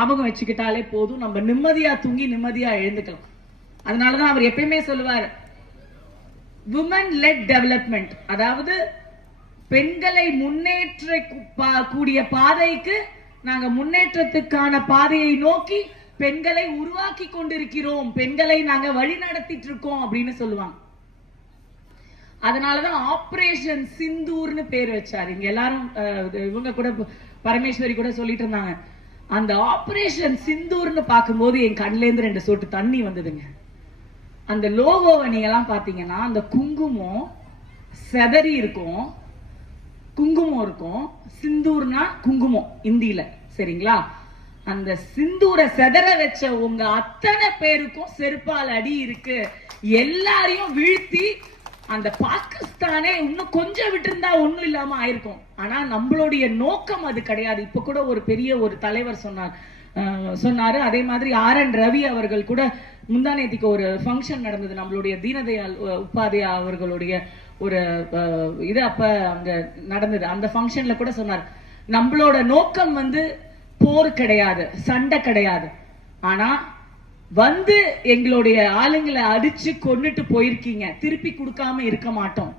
ஞாபகம் வச்சுக்கிட்டாலே போதும், நம்ம நிம்மதியா தூங்கி நிம்மதியா எழுந்துக்கலாம். அதனாலதான் அவர் எப்பயுமே சொல்லுவார், விமன் லெட் டெவலப்மெண்ட், அதாவது பெண்களை முன்னேற்ற கூடிய பாதைக்கு நாங்க முன்னேற்றத்துக்கான பாதையை நோக்கி பெண்களை உருவாக்கி கொண்டிருக்கிறோம், பெண்களை நாங்க வழி நடத்திட்டு இருக்கோம் அப்படின்னு சொல்லுவாங்க. அதனாலதான் ஆபரேஷன் சிந்தூர்னு பேர் வச்சாரு. இங்க எல்லாரும் இவங்க கூட பரமேஸ்வரி கூட சொல்லிட்டு இருந்தாங்க, அந்த ஆபரேஷன் சிந்தூர்னு பார்க்கும்போது என் கண்ணுல இருந்து 2 சொட்டு தண்ணி வந்ததுங்க. அந்த லோகோவை நீங்க எல்லாம் பாத்தீங்கன்னா அந்த குங்குமம் செதறி இருக்கும், குங்குமம் இருக்கும், சிந்தூர்னா குங்குமம் இந்தியில, சரிங்களா? அந்த சிந்தூரை செதற வச்ச உங்க அத்தனை பேருக்கும் செருப்பால் அடி இருக்கு. எல்லாரையும் வீழ்த்தி அந்த பாகிஸ்தானே இன்னும் கொஞ்சம் விட்டு இருந்தா ஒண்ணும் இல்லாம ஆயிருக்கும். ஆனா நம்மளுடைய நோக்கம் அது கிடையாது. இப்ப கூட ஒரு பெரிய ஒரு தலைவர் சொன்னாரு. அதே மாதிரி RN ரவி அவர்கள் கூட முந்தானேத்திக்கு ஒரு ஃபங்க்ஷன் நடந்தது, நம்மளுடைய தீனதயாள் உபாத்யா அவர்களுடைய ஒரு இது அப்ப அங்க நடந்தது. அந்த ஃபங்க்ஷன்ல கூட சொன்னார், நம்மளோட நோக்கம் போர் கிடையாது, சண்டை கிடையாது. ஆனா எங்களுடைய ஆளுங்களை அடிச்சு கொன்னுட்டு போயிருக்கீங்க, திருப்பி கொடுக்காம இருக்க மாட்டோம்.